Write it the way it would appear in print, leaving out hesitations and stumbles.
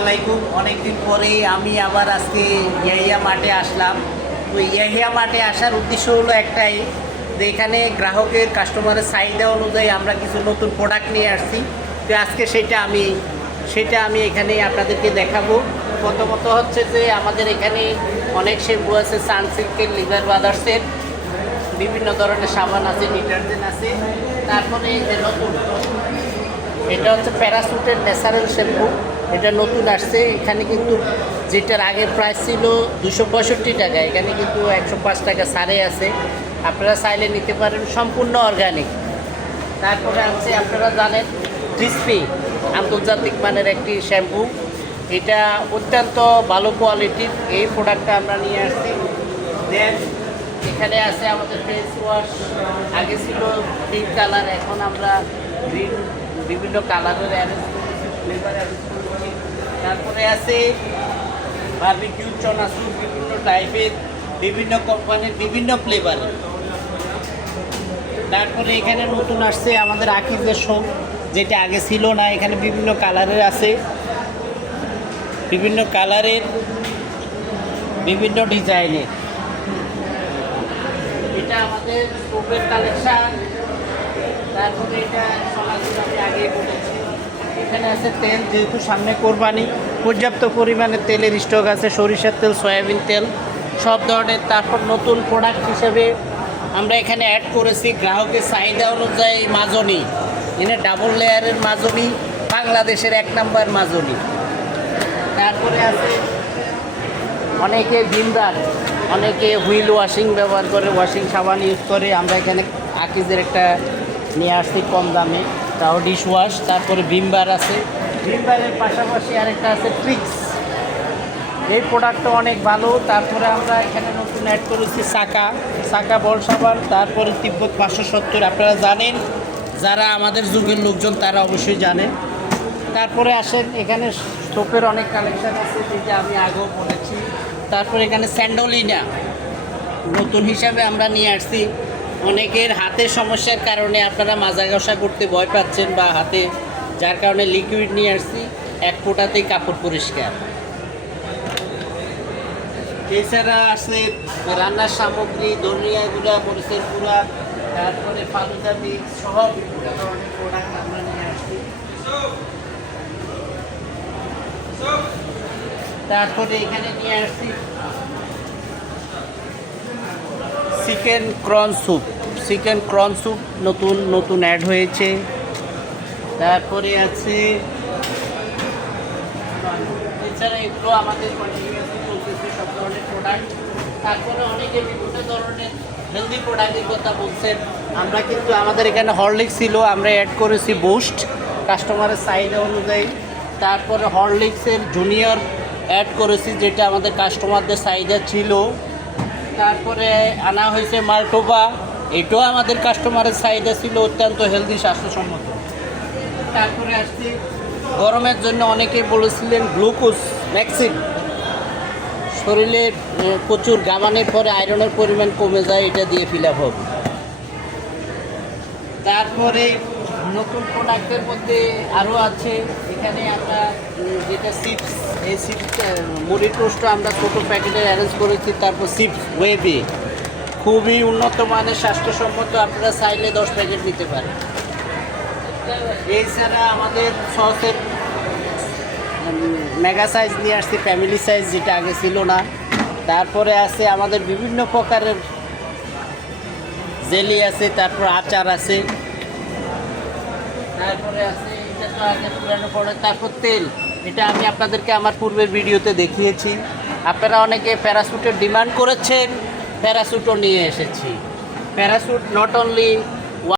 আলাইকুম। অনেকদিন পরে আমি আবার আজকে ইয়াহিয়া মাঠে আসলাম। তো ইয়াহিয়া মাঠে আসার উদ্দেশ্য হলো একটাই, যে এখানে গ্রাহকের কাস্টমারের চাহিদা অনুযায়ী আমরা কিছু নতুন প্রোডাক্ট নিয়ে আসছি। তো আজকে সেটা আমি এখানে আপনাদেরকে দেখাবো। প্রথমত হচ্ছে যে আমাদের এখানে অনেক শ্যাম্পু আছে, সানসিল্কের, লিভার ব্রাদার্সের, বিভিন্ন ধরনের সাবান আছে, ডিটারজেন্ট আছে। তারপরে এই যে নতুন, এটা হচ্ছে প্যারাসুটের ন্যাচারাল শ্যাম্পু। এটা নতুন আসছে। এখানে কিন্তু যেটার আগের প্রাইস ছিল 265 টাকা, এখানে কিন্তু 105 টাকা ছাড়ে আছে। আপনারা চাইলে নিতে পারেন, সম্পূর্ণ অর্গানিক। তারপরে আছে আপনারা জানেন ক্রিসপি, আন্তর্জাতিক মানের একটি শ্যাম্পু। এটা অত্যন্ত ভালো কোয়ালিটির। এই প্রোডাক্টটা আমরা নিয়ে আসছি। দেন এখানে আছে আমাদের ফেস ওয়াশ। আগে ছিল পিঙ্ক কালার, এখন আমরা গ্রিন বিভিন্ন কালারের অ্যারেঞ্জ করেছি, ফ্লেভার অ্যারেঞ্জ করেছি। তারপরে আছে বারবিকিউ চনাচুর, বিভিন্ন টাইপের, বিভিন্ন কোম্পানির, বিভিন্ন ফ্লেভারের। তারপরে এখানে নতুন আসছে আমাদের আকিজের সোপ, যেটা আগে ছিল না। এখানে বিভিন্ন কালারের আছে, বিভিন্ন কালারের, বিভিন্ন ডিজাইনের। এটা আমাদের সোপের কালেকশান। তারপরে এটা চনাচুর আমি আগেই বলেছি। এখানে আছে তেল, যেহেতু সামনে কোরবানি, পর্যাপ্ত পরিমাণে তেলের স্টক আছে, সরিষার তেল, সয়াবিন তেল, সব ধরনের। তারপর নতুন প্রোডাক্ট হিসেবে আমরা এখানে অ্যাড করেছি গ্রাহকের চাহিদা অনুযায়ী মাজনি। এখানে ডাবল লেয়ারের মাজনি, বাংলাদেশের 1 নাম্বার মাজনি। তারপরে আছে অনেকে ভিমবার, অনেকে হুইল ওয়াশিং ব্যবহার করে, ওয়াশিং সাবান ইউজ করে। আমরা এখানে আকিজের একটা নিয়ে আসছি কম দামে, তাও ডিশ ওয়াশ। তারপরে ভিমবার আছে, ভিমবারের পাশাপাশি আরেকটা আছে ট্রিক্স। এই প্রোডাক্টটা অনেক ভালো। তারপরে আমরা এখানে নতুন অ্যাড করেছি সাকা বল সাবান। তারপরে তিব্বত 570, আপনারা জানেন, যারা আমাদের যুগের লোকজন তারা অবশ্যই জানেন। তারপরে আসেন, এখানে সোপের অনেক কালেকশান আছে, যেটা আমি আগেও বলেছি। তারপরে এখানে স্যান্ডোলিনা নতুন হিসাবে আমরা নিয়ে আসছি। অনেকের হাতের সমস্যার কারণে আপনারা মাজা ঘষা করতে ভয় পাচ্ছেন, বা হাতে, যার কারণে লিকুইড নিয়ে আসছি, 1 ফোঁটাতেই কাপড় পরিষ্কার। এছাড়া আছে রান্নার সামগ্রী, ধনিয়া গুঁড়া, মরিচের গুঁড়া, তারপরে ফালুদা মিক্স সহ বিভিন্ন ধরনের প্রোডাক্ট আমরা নিয়ে আসছি। তারপরে এখানে নিয়ে আসছি চিকেন ক্রন স্যুপ নতুন অ্যাড হয়েছে। তারপরে আছে, এছাড়া এগুলো আমাদের কন্টিনিউয়াসলি চলতেছে সব ধরনের প্রোডাক্ট। তারপরে অনেকে বিভিন্ন ধরনের হেলদি প্রোডাক্টের কথা বলছেন। আমরা কিন্তু আমাদের এখানে হরলিক্স ছিল, আমরা অ্যাড করেছি বুস্ট, কাস্টমারের চাহিদা অনুযায়ী। তারপরে হরলিক্সের জুনিয়র অ্যাড করেছি, যেটা আমাদের কাস্টমারদের চাহিদা ছিল। তারপরে আনা হয়েছে মাল্টোবা, এটাও আমাদের কাস্টমারের চাহিদা ছিল, অত্যন্ত হেলদি, স্বাস্থ্যসম্মত। তারপরে আসছি গরমের জন্য অনেকেই বলেছিলেন গ্লুকোজ ভ্যাকসিন, শরীরে প্রচুর ঘামানোর পরে আয়রনের পরিমাণ কমে যায়, এটা দিয়ে ফিল আপ হবে। তারপরে নতুন প্রোডাক্টের মধ্যে আরও আছে, এখানে আমরা যেটা চিপস, এই চিপস মুড়ি টোস্টটা আমরা ছোটো প্যাকেটে অ্যারেঞ্জ করেছি। তারপর চিপস ওয়েবে, খুবই উন্নত মানের, স্বাস্থ্যসম্মত, আপনারা চাইলে 10 প্যাকেট নিতে পারেন। এছাড়া আমাদের সসের মেগা সাইজ নিয়ে আসছি, ফ্যামিলি সাইজ, যেটা আগে ছিল না। তারপরে আছে আমাদের বিভিন্ন প্রকারের জেলি আছে, তারপর আচার আছে। তারপরে আছে, এটা তো আগে পুরানো পড়ে। তারপর তেল, এটা আমি আপনাদেরকে আমার পূর্বের ভিডিওতে দেখিয়েছি। আপনারা অনেকে প্যারাসুটের ডিমান্ড করেছেন, প্যারাসুটও নিয়ে এসেছি। Parachute not only